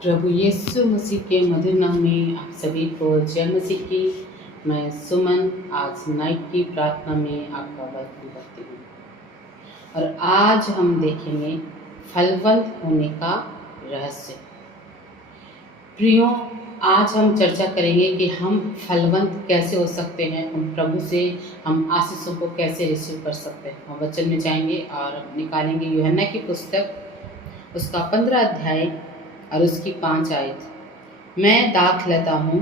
प्रभु यीशु मसीह के मधुर नाम में आप सभी को जय मसीह की। मैं सुमन आज नाइट की प्रार्थना में आपका वेलकम करती हूँ और आज हम देखेंगे फलवंत होने का रहस्य। प्रियो, आज हम चर्चा करेंगे कि हम फलवंत कैसे हो सकते हैं, हम प्रभु से हम आशीषों को कैसे रिसीव कर सकते हैं। हम वचन में जाएंगे और निकालेंगे यूहन्ना की पुस्तक उसका 15 अध्याय और उसकी 5 आयत। मैं दाखलता हूँ,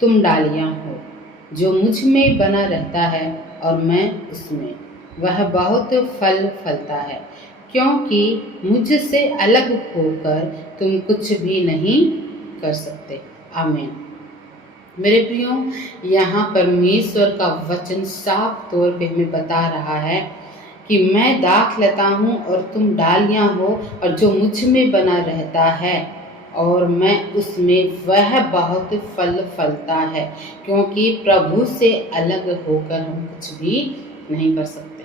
तुम डालियाँ हो। जो मुझ में बना रहता है और मैं उसमें, वह बहुत फल फलता है, क्योंकि मुझसे अलग होकर तुम कुछ भी नहीं कर सकते। आमीन। मेरे प्रियो, यहाँ परमेश्वर का वचन साफ तौर पे हमें बता रहा है कि मैं दाखलता हूँ और तुम डालियाँ हो, और जो मुझ में बना रहता है और मैं उसमें, वह बहुत फल फलता है, क्योंकि प्रभु से अलग होकर हम कुछ भी नहीं कर सकते।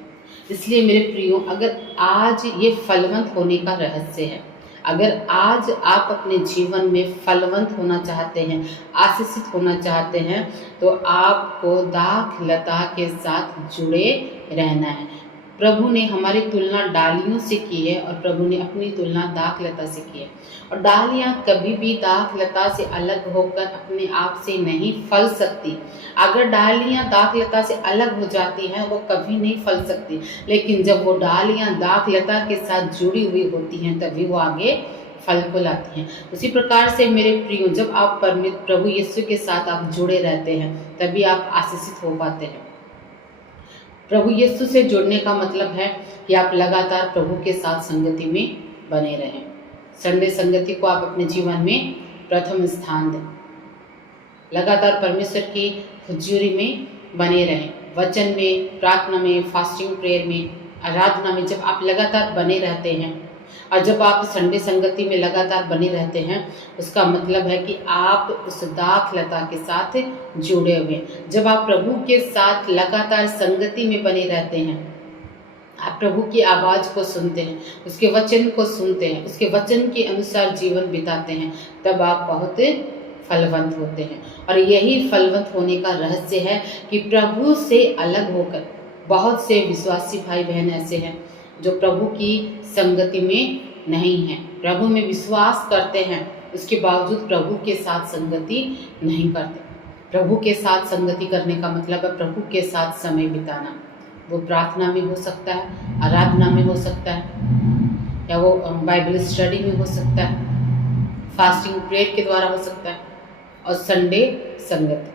इसलिए मेरे प्रियो, अगर आज ये फलवंत होने का रहस्य है, अगर आज आप अपने जीवन में फलवंत होना चाहते हैं, आशीषित होना चाहते हैं, तो आपको दाखलता के साथ जुड़े रहना है। प्रभु ने हमारी तुलना डालियों से की है और प्रभु ने अपनी तुलना दाखलता से की है। और डालियाँ कभी भी दाखलता से अलग होकर अपने आप से नहीं फल सकती। अगर डालियाँ दाखलता से अलग हो जाती हैं, वो कभी नहीं फल सकती। लेकिन जब वो डालियाँ दाखलता के साथ जुड़ी हुई होती हैं, तभी वो आगे फल को लाती हैं। उसी प्रकार से मेरे प्रियो, जब आप प्रभु यीशु के साथ आप जुड़े रहते हैं, तभी आप आशीषित हो पाते हैं। प्रभु यीशु से जुड़ने का मतलब है कि आप लगातार प्रभु के साथ संगति में बने रहें। संडे संगति को आप अपने जीवन में प्रथम स्थान दें। लगातार परमेश्वर की हुजूरी में बने रहें। वचन में, प्रार्थना में, फास्टिंग प्रेयर में, आराधना में जब आप लगातार बने रहते हैं और जब आप संडे संगति में लगातार बने रहते हैं, उसका मतलब है कि आप उस दाखलता के साथ जुड़े हुए हैं। जब आप प्रभु के साथ लगातार संगति में बने रहते हैं, आप प्रभु की आवाज़ को सुनते हैं, उसके वचन को सुनते हैं, उसके वचन के अनुसार जीवन बिताते हैं, तब आप बहुत फलवंत होते हैं। और यही फलवंत होने का रहस्य है कि प्रभु से अलग होकर बहुत से विश्वासी भाई बहन ऐसे हैं जो प्रभु की संगति में नहीं हैं, प्रभु में विश्वास करते हैं, उसके बावजूद प्रभु के साथ संगति नहीं करते। प्रभु के साथ संगति करने का मतलब है प्रभु के साथ समय बिताना। वो प्रार्थना में हो सकता है, आराधना में हो सकता है, या वो बाइबल स्टडी में हो सकता है, फास्टिंग प्रेयर के द्वारा हो सकता है, और संडे संगति।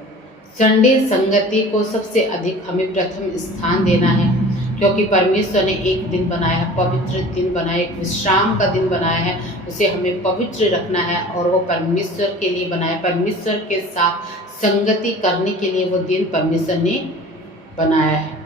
संडे संगति को सबसे अधिक हमें प्रथम स्थान देना है, क्योंकि परमेश्वर ने एक दिन बनाया है, पवित्र दिन बनाया, एक विश्राम का दिन बनाया है, उसे हमें पवित्र रखना है और वो परमेश्वर के लिए बनाया। परमेश्वर के साथ संगति करने के लिए वो दिन परमेश्वर ने बनाया है।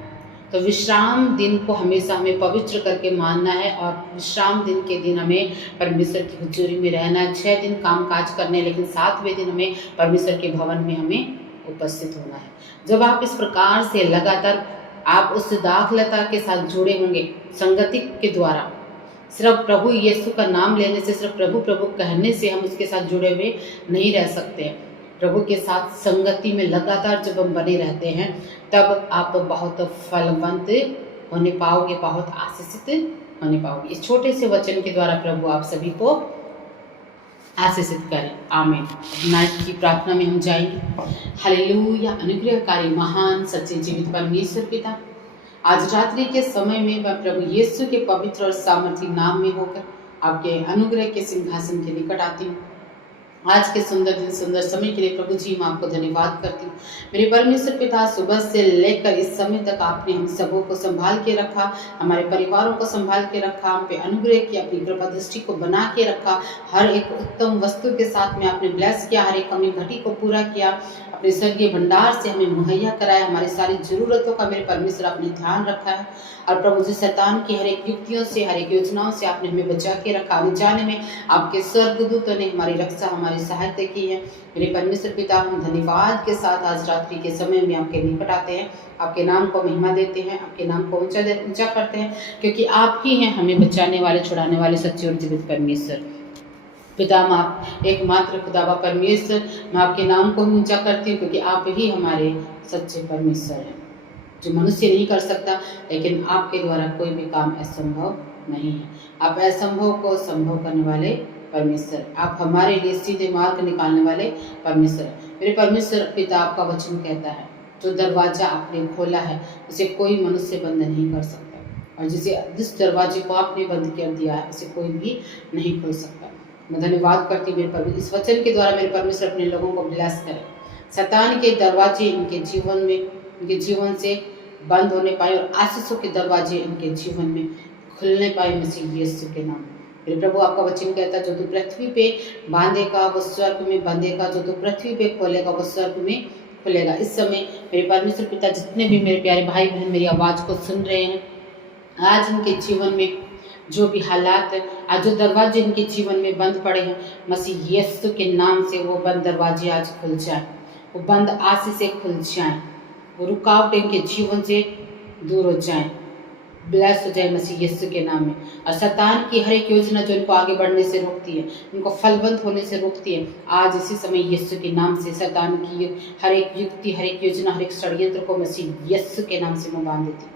तो विश्राम दिन को हमेशा हमें पवित्र करके मानना है और विश्राम दिन के दिन हमें परमेश्वर की हुजूरी में रहना है। 6 दिन काम काज करने, लेकिन 7वें दिन हमें परमेश्वर के भवन में हमें उपस्थित होना है। जब आप इस प्रकार से लगातार आप उस दाखलता के साथ जुड़े होंगे संगति के द्वारा, सिर्फ प्रभु यीशु का नाम लेने से, सिर्फ प्रभु प्रभु कहने से हम उसके साथ जुड़े हुए नहीं रह सकते। प्रभु के साथ संगति में लगातार जब हम बने रहते हैं, तब आप बहुत फलवंत होने पाओगे, बहुत आशीषित होने पाओगे। इस छोटे से वचन के द्वारा प्रभु आप सभी को आशीषित करें। आमीन। नाइट की प्रार्थना में हम जाएंगे। हालेलुया। अनुग्रहकारी महान सच्चे जीवित परमेश्वर पिता, आज रात्रि के समय में मैं प्रभु यीशु के पवित्र और सामर्थी नाम में होकर आपके अनुग्रह के सिंहासन के निकट आती हूँ। आज के सुंदर दिन, सुंदर समय के लिए प्रभु जी मैं आपको धन्यवाद करती हूँ। मेरे परमेश्वर पिता, सुबह से लेकर इस समय तक आपने हम सबों को संभाल के रखा, हमारे परिवारों को संभाल के रखा, हम पे अनुग्रह किया, अपनी कृपा दृष्टि को बना के रखा, हर एक उत्तम वस्तु के साथ में आपने ब्लेस किया, हर एक कमी घटी को पूरा किया, अपने स्वर्गीय भंडार से हमें मुहैया कराया, हमारी सारी जरूरतों का मेरे परमेश्वर आपने ध्यान रखा है। और प्रभु जी, शैतान की हर एक युक्तियों से, हर एक योजनाओं से आपने हमें बचा के रखा। आने जाने में आपके स्वर्गदूतों ने हमारी रक्षा, हमारी सहायता की है। मेरे परमेश्वर पिता, हम धन्यवाद के साथ आज रात्रि के समय में आपके निकट आते हैं, आपके नाम को महिमा देते हैं, आपके नाम को ऊंचा करते हैं, क्योंकि आप ही हैं हमें बचाने वाले, छुड़ाने वाले, सच्चे और जीवित परमेश्वर। पिता मैं आप एकमात्र खुदावा परमेश्वर, मैं आपके नाम को ऊंचा करती हूँ, क्योंकि आप ही हमारे सच्चे परमेश्वर हैं, जो मनुष्य नहीं कर सकता, लेकिन आपके द्वारा कोई भी काम असंभव नहीं है। आप असंभव को संभव करने वाले परमेश्वर, आप हमारे लिए सीधे मार्ग निकालने वाले परमेश्वर। मेरे परमेश्वर पिता, आपका वचन कहता है, जो दरवाजा आपने खोला है उसे कोई मनुष्य बंद नहीं कर सकता, और जिस दरवाजे को आपने बंद कर दिया है उसे कोई भी नहीं खोल सकता। मैं धन्यवाद करती हूँ मेरे परमेश्वर, इस वचन के द्वारा मेरे परमेश्वर अपने लोगों को ब्लेस करें। शैतान के दरवाजे इनके जीवन में, इनके जीवन से बंद होने पाए, और आशीषों के दरवाजे इनके जीवन में खुलने पाए मसीह यीशु के नाम में। मेरे प्रभु, आपका वचन कहता है, जो तू पृथ्वी पे बांधेगा वो स्वर्ग में बंधेगा, जो तू पृथ्वी पे खोलेगा वो स्वर्ग में खुलेगा। इस समय मेरे परमेश्वर पिता, जितने भी मेरे प्यारे भाई बहन मेरी आवाज़ को सुन रहे हैं, आज इनके जीवन में जो भी हालात है, आज जो दरवाजे इनके जीवन में बंद पड़े हैं, मसीह यीशु के नाम से वो बंद दरवाजे आज खुल जाए, वो बंद आशीषें खुल जाएं, वो रुकावट इनके जीवन से दूर हो जाएं, ब्लेस हो जाए मसीह यीशु के नाम में। और शैतान की हर एक योजना जो इनको आगे बढ़ने से रोकती है, इनको फलवंत होने से रोकती है, आज इसी समय यीशु के नाम से शैतान की हर एक युक्ति, हर एक योजना, हर एक षड्यंत्र को मसीह यीशु के नाम से मैं बांध देती हूँ।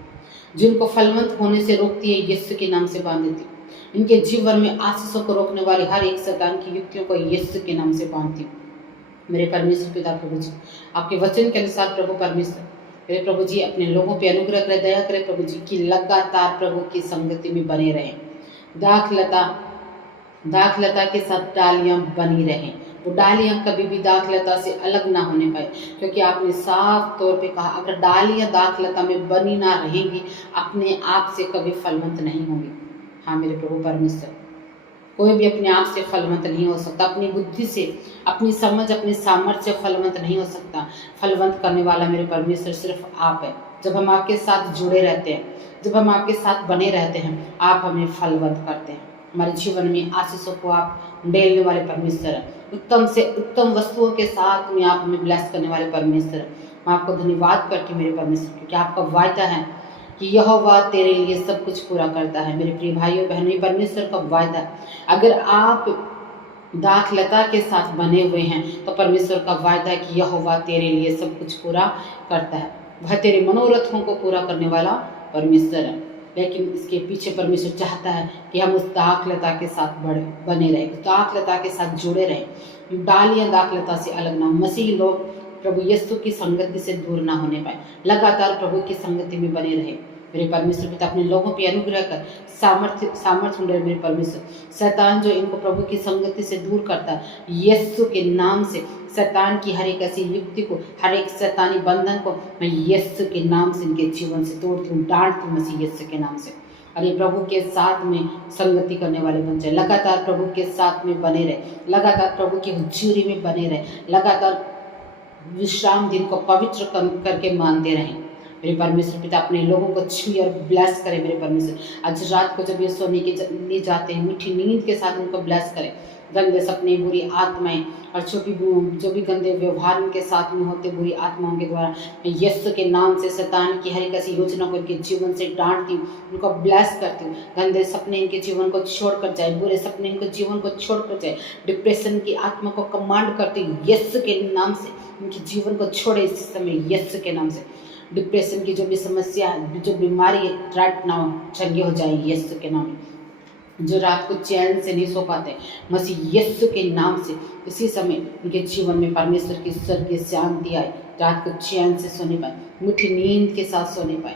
जिनको फलवंत होने से रोकती है, यीशु के नाम से बांध देती हूँ। इनके जीवन में आशीषों को रोकने वाली हर एक शैतान की युक्तियों को यीशु के नाम से बांधती हूँ। मेरे परमेश्वर पिता प्रभु जी, आपके वचन के अनुसार प्रभु परमेश्वर, मेरे प्रभु जी अपने लोगों पे अनुग्रह करें, दया करें प्रभु जी, की लगातार प्रभु की संगति में बने रहें। दाखलता के साथ डालियां बनी रहें, वो डालियां कभी भी दाखलता से अलग ना होने पाए, क्योंकि आपने साफ तौर पे कहा, अगर डालियां दाखलता में बनी ना रहेंगी, अपने आप से कभी फलवंत नहीं होंगी। हाँ मेरे प्रभु परमेश्वर, कोई भी अपने आप से फलवंत नहीं हो सकता, अपनी बुद्धि से, अपनी समझ, अपने सामर्थ्य से फलवंत नहीं हो सकता। फलवंत करने वाला मेरे परमेश्वर सिर्फ आप है। जब हम आपके साथ जुड़े रहते हैं, जब हम आपके साथ बने रहते हैं, आप हमें फलवंत करते हैं। हमारे जीवन में आशीषों को आप डेलने वाले परमेश्वर हैं। उत्तम से उत्तम वस्तुओं के साथ में आप हमें ब्लेस करने वाले परमेश्वर हैं। मैं आपको धन्यवाद करती हूँ मेरे परमेश्वर, क्योंकि आपका वायदा है कि यहोवा तेरे लिए सब कुछ पूरा करता है। मेरे प्रिय भाइयों बहनों, परमेश्वर का वायदा, अगर आप दाखलता के साथ बने हुए हैं तो परमेश्वर का वायदा है कि यहोवा तेरे लिए सब कुछ पूरा करता है। वह तेरे मनोरथों को पूरा करने वाला परमेश्वर है। लेकिन इसके पीछे परमेश्वर चाहता है कि हम उस दाखलता के साथ बने रहें, उस दाखलता के साथ जुड़े रहें। डालियां दाखलता से अलग ना हो। मसीह लोग प्रभु यीशु की संगति से दूर ना होने पाए, लगातार प्रभु की संगति में बने रहे। मेरे परमेश्वर पिता अपने लोगों पे अनुग्रह कर सामर्थ्य रहे मेरे परमेश्वर। शैतान जो इनको प्रभु की संगति से दूर करता है, यीशु के नाम से शैतान की हर एक ऐसी युक्ति को, हर एक शैतानी बंधन को मैं यीशु के नाम से इनके जीवन से तोड़ती हूँ, डांटती हूँ मसीह यीशु के नाम से। अरे प्रभु के साथ में संगति करने वाले बन जाए, लगातार प्रभु के साथ में बने रहे, लगातार प्रभु की हुजूरी में बने रहे, लगातार विश्राम दिन को पवित्र करके मानते रहें। मेरे परमेश्वर पिता अपने लोगों को छुए और ब्लेस करें। मेरे परमेश्वर आज रात को जब ये सोने के लिए जाते हैं, मीठी नींद के साथ उनको ब्लेस करें। गंदे सपने, बुरी आत्माएं और जो भी गंदे व्यवहार उनके साथ में होते बुरी आत्माओं के द्वारा, मैं यीशु के नाम से शैतान की हर एक ऐसी योजना को इनके जीवन से डांटती हूँ, उनको ब्लेस करती हूँ। गंदे सपने इनके जीवन को छोड़कर जाए, बुरे सपने इनके जीवन को छोड़कर जाए। डिप्रेशन की आत्मा को कमांड करती हूँ यीशु के नाम से, इनके जीवन को छोड़े इस समय यीशु के नाम से। डिप्रेशन की जो भी समस्या है, जो बीमारी है, राइट नाउ चंगी हो जाए यीशु के नाम में। जो रात को चैन से नहीं सो पाते, मसीह यीशु के नाम से इसी समय उनके जीवन में परमेश्वर की स्वर्गीय शांति आए, रात को चैन से सोने पाए, मीठी नींद के साथ सोने पाए।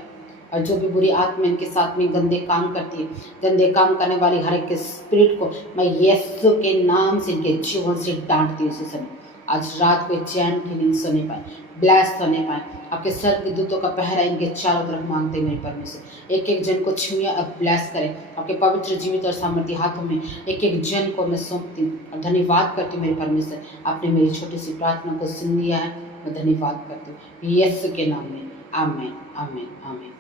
और जो भी बुरी आत्मा इनके साथ में गंदे काम करती है, गंदे काम करने वाली हर एक स्पिरिट को मैं यीशु के नाम से इनके जीवन से डांटती हूँ इसी समय। आज रात को चैन की नींद सोने पाए, ब्लेस होने पाए। आपके स्वर्ग दूतों का पहरा इनके चारों तरफ मांगते मेरे परमेश्वर। एक एक जन को छुए और ब्लेस करें। आपके पवित्र जीवित और सामर्थ्य हाथों में एक एक जन को मैं सौंपती हूँ और धन्यवाद करती हूँ मेरे परमेश्वर। आपने मेरी छोटी सी प्रार्थना को सुन लिया है, मैं धन्यवाद करती हूँ यीशु के नाम में। आमीन, आमीन, आमीन।